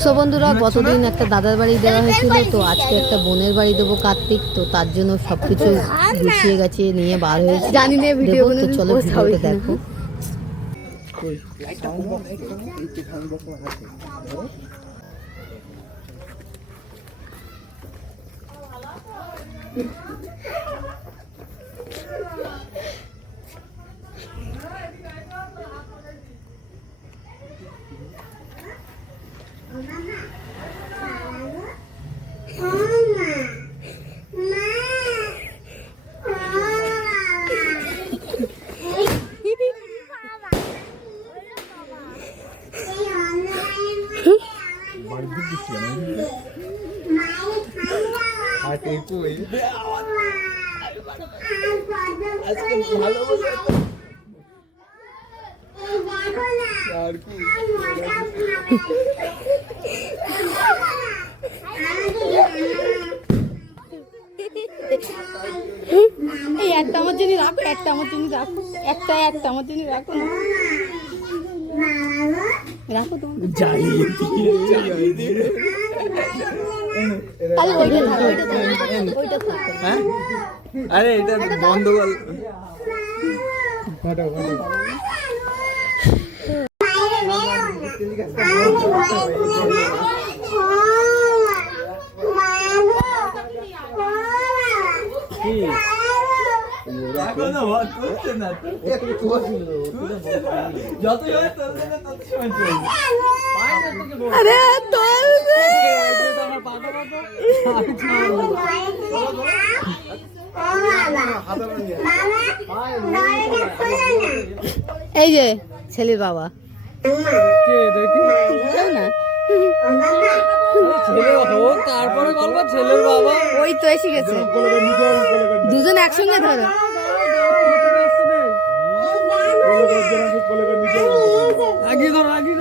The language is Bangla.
সো বন্ধুরা, গতদিন একটা দাদার বাড়ি দেওয়া হয়েছিল, তো আজকে একটা বোনের বাড়ি দেবো কার্তিক, তো তার জন্য সবকিছু গুছিয়ে গেছে নিয়ে বার হয়েছে। জানি না ভিডিও, তো চলো ভিডিওটা দেখো। এই একটা আমার জন্য রাখো, একটা আমার জন্য রাখো, একটা আমার জন্য রাখো না, রাখো তো তাহলে ওইটা থাক। হ্যাঁ, আরে এটা বন্ধ কর। আরে এই যে ছেলের বাবা না, তারপরে বলবো ছেলের বাবা। ওই তো এসে গেছে, দুজন একসঙ্গে ধরো। আগে ধরো, আগে